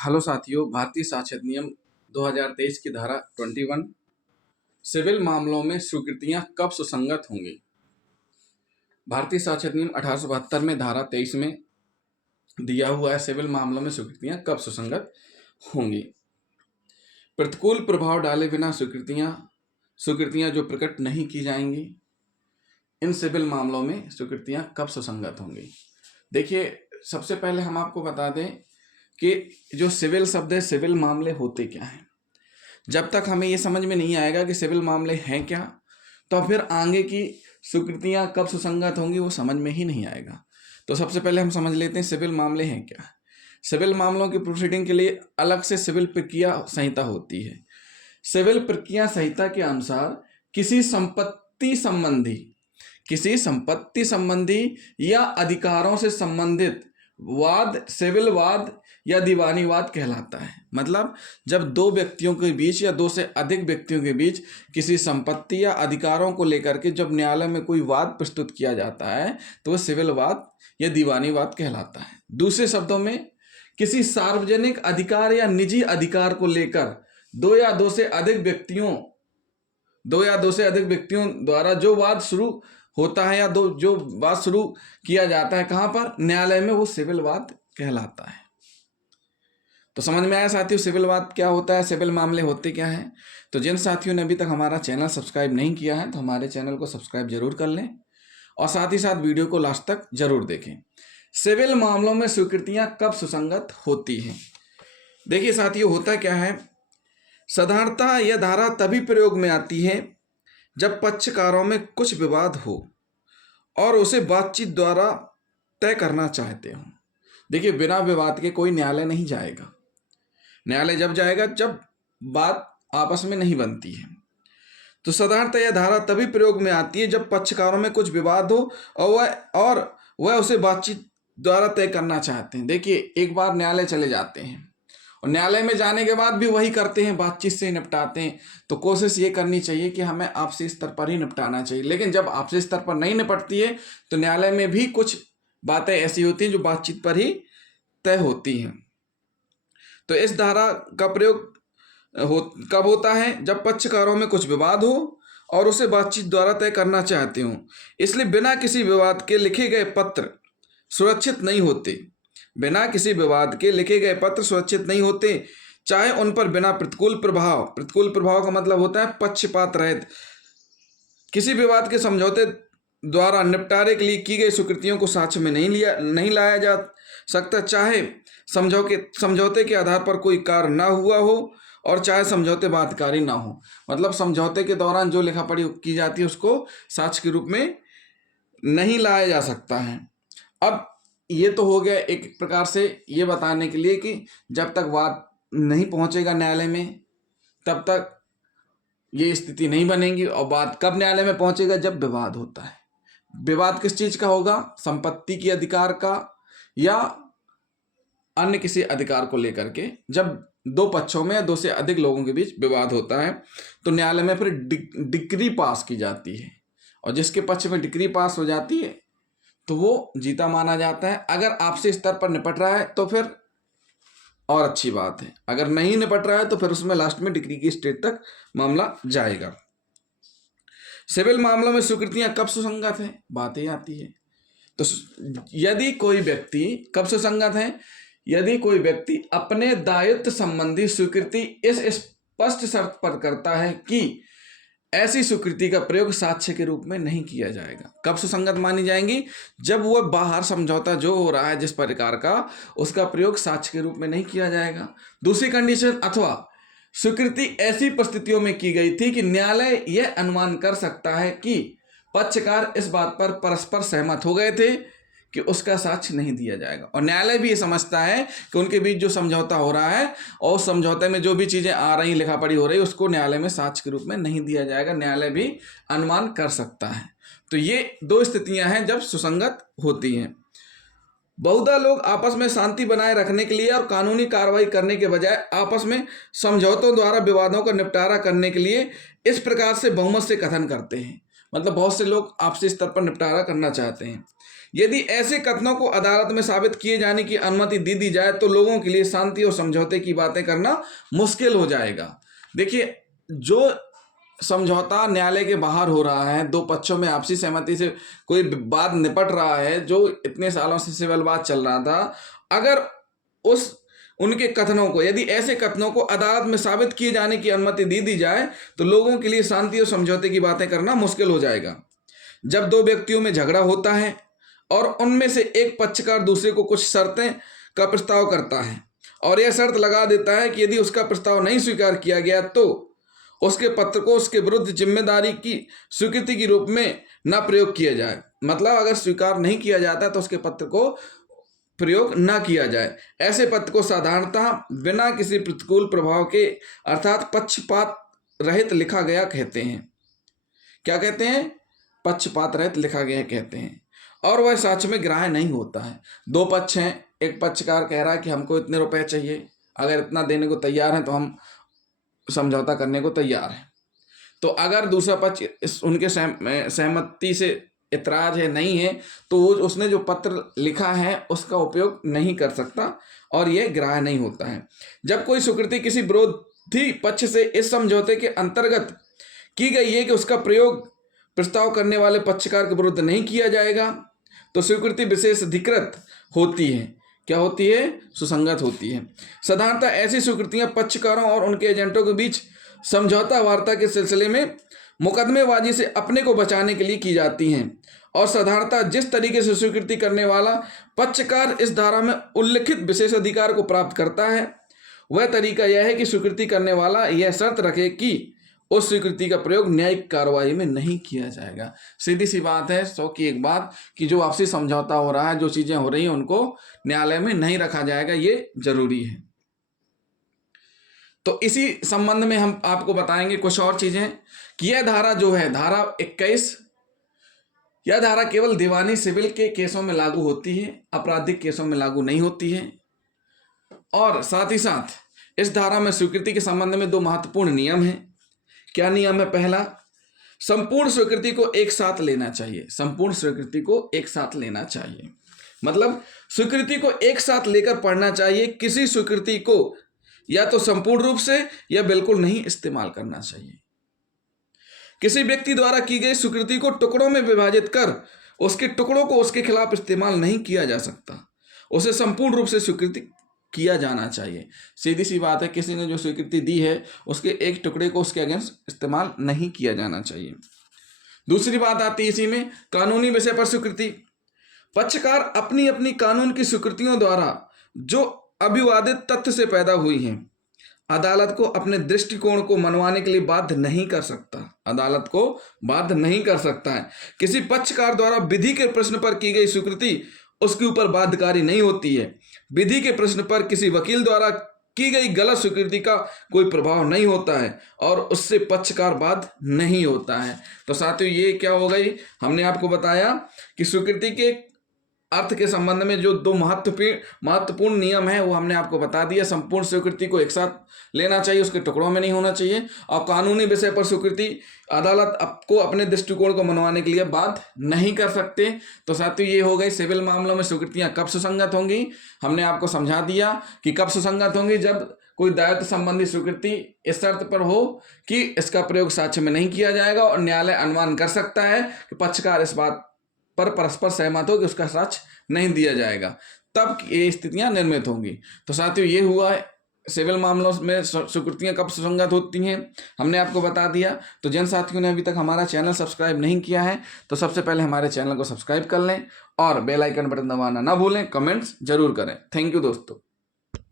Hello साथियों, भारतीय साक्ष्य अधिनियम 2023 की धारा 21 सिविल मामलों में स्वीकृतियां कब सुसंगत होंगी। भारतीय साक्ष्य अधिनियम 1872 में धारा 23 में दिया हुआ है सिविल मामलों में स्वीकृतियां कब सुसंगत होंगी। प्रतिकूल प्रभाव डाले बिना स्वीकृतियां जो प्रकट नहीं की जाएंगी, इन सिविल मामलों में स्वीकृतियां कब सुसंगत होंगी। देखिए, सबसे पहले हम आपको बता दें कि जो सिविल शब्द है, सिविल मामले होते क्या हैं। जब तक हमें ये समझ में नहीं आएगा कि सिविल मामले हैं क्या, तो फिर आगे की स्वीकृतियां कब सुसंगत होंगी वो समझ में ही नहीं आएगा। तो सबसे पहले हम समझ लेते हैं सिविल मामले हैं क्या। सिविल मामलों की प्रोसीडिंग के लिए अलग से सिविल प्रक्रिया संहिता होती है। सिविल प्रक्रिया संहिता के अनुसार किसी संपत्ति संबंधी या अधिकारों से संबंधित वाद सिविल वाद या दीवानी वाद कहलाता है। मतलब जब दो व्यक्तियों के बीच या दो से अधिक व्यक्तियों के बीच किसी संपत्ति या अधिकारों को लेकर के जब न्यायालय में कोई वाद प्रस्तुत किया जाता है तो वह सिविल वाद या दीवानी वाद कहलाता है। दूसरे शब्दों में, किसी सार्वजनिक अधिकार या निजी अधिकार को लेकर दो या दो से अधिक व्यक्तियों द्वारा जो वाद शुरू होता है या जो वाद शुरू किया जाता है कहाँ पर, न्यायालय में, वो सिविल वाद कहलाता है। तो समझ में आया साथियों सिविल वाद क्या होता है, सिविल मामले होते क्या हैं। तो जिन साथियों ने अभी तक हमारा चैनल सब्सक्राइब नहीं किया है तो हमारे चैनल को सब्सक्राइब जरूर कर लें और साथ ही साथ वीडियो को लास्ट तक जरूर देखें। सिविल मामलों में स्वीकृतियां कब सुसंगत होती हैं। देखिए साथियों, होता क्या है, साधारणतः यह धारा तभी प्रयोग में आती है जब पक्षकारों में कुछ विवाद हो और उसे बातचीत द्वारा तय करना चाहते हो। देखिए, बिना विवाद के कोई न्यायालय नहीं जाएगा। न्यायालय जब जाएगा जब बात आपस में नहीं बनती है। तो साधारणतः यह धारा तभी प्रयोग में आती है जब पक्षकारों में कुछ विवाद हो और वह उसे बातचीत द्वारा तय करना चाहते हैं। देखिए, एक बार न्यायालय चले जाते हैं और न्यायालय में जाने के बाद भी वही करते हैं, बातचीत से निपटाते हैं। तो कोशिश ये करनी चाहिए कि हमें आपसी स्तर पर ही निपटाना चाहिए। लेकिन जब आपसी स्तर पर नहीं निपटती है तो न्यायालय में भी कुछ बातें ऐसी होती हैं जो बातचीत पर ही तय होती हैं। तो इस धारा का प्रयोग कब होता है, जब पक्षकारों में कुछ विवाद हो और उसे बातचीत द्वारा तय करना चाहते हो। इसलिए बिना किसी विवाद के लिखे गए पत्र सुरक्षित नहीं होते, चाहे उन पर बिना प्रतिकूल प्रभाव का मतलब होता है पक्षपात रहित किसी विवाद के समझौते द्वारा निपटारे के लिए की गई स्वीकृतियों को साक्ष्य में नहीं लाया जा सकता, चाहे समझौते के आधार पर कोई कार्य ना हुआ हो और चाहे समझौते बाध्यकारी ना हो। मतलब समझौते के दौरान जो लिखा पढ़ी की जाती है उसको साक्ष्य के रूप में नहीं लाया जा सकता है। अब ये तो हो गया एक प्रकार से ये बताने के लिए कि जब तक वाद नहीं पहुंचेगा न्यायालय में तब तक ये स्थिति नहीं बनेगी। और बात कब न्यायालय में पहुंचेगा, जब विवाद होता है। विवाद किस चीज का होगा, संपत्ति के अधिकार का या अन्य किसी अधिकार को लेकर के। जब दो पक्षों में या दो से अधिक लोगों के बीच विवाद होता है तो न्यायालय में फिर डिक्री पास की जाती है और जिसके पक्ष में डिक्री पास हो जाती है तो वो जीता माना जाता है। अगर आपसी स्तर पर निपट रहा है तो फिर और अच्छी बात है, अगर नहीं निपट रहा है तो फिर उसमें लास्ट में डिक्री की स्टेज तक मामला जाएगा। सिविल मामलों में स्वीकृतियां कब सुसंगत है, बात ही आती है। तो यदि कोई व्यक्ति कब सुसंगत है, यदि कोई व्यक्ति अपने दायित्व संबंधी स्वीकृति इस स्पष्ट शर्त पर करता है कि ऐसी स्वीकृति का प्रयोग साक्ष्य के रूप में नहीं किया जाएगा। कब सुसंगत मानी जाएंगी, जब वह बाहर समझौता जो हो रहा है जिस प्रकार का, उसका प्रयोग साक्ष्य के रूप में नहीं किया जाएगा। दूसरी कंडीशन, अथवा स्वीकृति ऐसी परिस्थितियों में की गई थी कि न्यायालय यह अनुमान कर सकता है कि पक्षकार इस बात पर परस्पर सहमत हो गए थे कि उसका साक्ष्य नहीं दिया जाएगा। और न्यायालय भी ये समझता है कि उनके बीच जो समझौता हो रहा है और समझौते में जो भी चीज़ें आ रही, लिखा पढ़ी हो रही, उसको न्यायालय में साक्ष्य के रूप में नहीं दिया जाएगा। न्यायालय भी अनुमान कर सकता है। तो ये दो स्थितियां हैं जब सुसंगत होती हैं। बहुधा लोग आपस में शांति बनाए रखने के लिए और कानूनी कार्रवाई करने के बजाय आपस में समझौतों द्वारा विवादों का निपटारा करने के लिए इस प्रकार से बहुमत से कथन करते हैं। मतलब बहुत से लोग आपसी स्तर पर निपटारा करना चाहते हैं। यदि ऐसे कथनों को अदालत में साबित किए जाने की अनुमति दे दी जाए तो लोगों के लिए शांति और समझौते की बातें करना मुश्किल हो जाएगा। देखिए, जो समझौता न्यायालय के बाहर हो रहा है, दो पक्षों में आपसी सहमति से कोई बात निपट रहा है, जो इतने सालों से सिविल वाद चल रहा था, अगर उस उनके कथनों को, यदि ऐसे कथनों को अदालत में साबित किए जाने की अनुमति दे दी जाए तो लोगों के लिए शांति और समझौते की बातें करना मुश्किल हो जाएगा। जब दो व्यक्तियों में झगड़ा होता है और उनमें से एक पक्षकार दूसरे को कुछ शर्तें का प्रस्ताव करता है और यह शर्त लगा देता है कि यदि उसका प्रस्ताव नहीं स्वीकार किया गया तो उसके पत्र को उसके विरुद्ध जिम्मेदारी की स्वीकृति के रूप में न प्रयोग किया जाए। मतलब अगर स्वीकार नहीं किया जाता तो उसके पत्र को प्रयोग न किया जाए। ऐसे पत्र को साधारणतः बिना किसी प्रतिकूल प्रभाव के अर्थात पक्षपात रहित लिखा गया कहते हैं। क्या कहते हैं? पक्षपात रहित लिखा गया कहते हैं। और वह साक्ष्य में ग्राह्य नहीं होता है। दो पक्ष हैं, एक पक्षकार कह रहा है कि हमको इतने रुपए चाहिए, अगर इतना देने को तैयार हैं तो हम समझौता करने को तैयार हैं। तो अगर दूसरा पक्ष इस उनके सहमति से इतराज है, नहीं है, तो उसने जो पत्र लिखा है उसका उपयोग नहीं कर सकता और यह ग्राह्य नहीं होता है। जब कोई स्वीकृति किसी विरोधी पक्ष से इस समझौते के अंतर्गत की गई है कि उसका प्रयोग प्रस्ताव करने वाले पक्षकार के विरुद्ध नहीं किया जाएगा तो स्वीकृति विशेष अधिकृत होती है। क्या होती है? सुसंगत होती है। साधारणतः ऐसी स्वीकृतियां पक्षकारों और उनके एजेंटों के बीच समझौता वार्ता के सिलसिले में मुकदमेबाजी से अपने को बचाने के लिए की जाती हैं और साधारणतः जिस तरीके से स्वीकृति करने वाला पक्षकार इस धारा में उल्लिखित विशेष अधिकार को प्राप्त करता है वह तरीका यह है कि स्वीकृति करने वाला यह शर्त रखे कि उस स्वीकृति का प्रयोग न्यायिक कार्रवाई में नहीं किया जाएगा। सीधी सी बात है, 100 की एक बात, कि जो आपसी समझौता हो रहा है, जो चीजें हो रही हैं, उनको न्यायालय में नहीं रखा जाएगा, ये जरूरी है। तो इसी संबंध में हम आपको बताएंगे कुछ और चीजें कि यह धारा जो है, धारा 21, यह धारा केवल दीवानी सिविल के केसों में लागू होती है, आपराधिक केसों में लागू नहीं होती है। और साथ ही साथ इस धारा में स्वीकृति के संबंध में दो महत्वपूर्ण नियम हैं। क्या नियम है? पहला, संपूर्ण स्वीकृति को एक साथ लेना चाहिए। संपूर्ण स्वीकृति को एक साथ लेना चाहिए मतलब स्वीकृति को एक साथ लेकर पढ़ना चाहिए। किसी स्वीकृति को या तो संपूर्ण रूप से या बिल्कुल नहीं इस्तेमाल करना चाहिए। किसी व्यक्ति द्वारा की गई स्वीकृति को टुकड़ों में विभाजित कर उसके टुकड़ों को उसके खिलाफ इस्तेमाल नहीं किया जा सकता। उसे संपूर्ण रूप से स्वीकृति किया जाना चाहिए। सीधी सी बात है, किसी ने जो स्वीकृति दी है उसके एक टुकड़े को उसके अगेंस्ट इस्तेमाल नहीं किया जाना चाहिए। दूसरी बात आती है इसी में, कानूनी विषय पर स्वीकृति। पक्षकार अपनी अपनी कानून की स्वीकृतियों द्वारा जो अविवादित तथ्य से पैदा हुई हैं अदालत को अपने दृष्टिकोण को मनवाने के लिए बाध्य नहीं कर सकता। अदालत को बाध्य नहीं कर सकता है। किसी पक्षकार द्वारा विधि के प्रश्न पर की गई स्वीकृति उसके ऊपर बाध्यकारी नहीं होती है। विधि के प्रश्न पर किसी वकील द्वारा की गई गलत स्वीकृति का कोई प्रभाव नहीं होता है और उससे पक्षकार बाध्य नहीं होता है। तो साथियों, ये क्या हो गई, हमने आपको बताया कि स्वीकृति के अर्थ के संबंध में जो दो महत्वपूर्ण नियम है वो हमने आपको बता दिया। संपूर्ण स्वीकृति को एक साथ लेना चाहिए, उसके टुकड़ों में नहीं होना चाहिए। और कानूनी विषय पर स्वीकृति अदालत आपको अपने दृष्टिकोण को मनवाने के लिए बाध्य नहीं कर सकते। तो साथियों, ये हो गई सिविल मामलों में स्वीकृतियां कब सुसंगत होंगी। हमने आपको समझा दिया कि कब सुसंगत होंगी, जब कोई दायित्व संबंधी स्वीकृति इस शर्त पर हो कि इसका प्रयोग साक्ष्य में नहीं किया जाएगा और न्यायालय अनुमान कर सकता है कि पक्षकार इस बात पर परस्पर सहमत हो कि उसका साक्ष्य नहीं दिया जाएगा, तब ये स्थितियां निर्मित होंगी। तो साथियों, ये हुआ है सिविल मामलों में स्वीकृतियां कब सुसंगत होती हैं, हमने आपको बता दिया। तो जिन साथियों ने अभी तक हमारा चैनल सब्सक्राइब नहीं किया है तो सबसे पहले हमारे चैनल को सब्सक्राइब कर लें और बेल आइकन बटन दबाना ना भूलें। कमेंट्स जरूर करें। थैंक यू दोस्तों।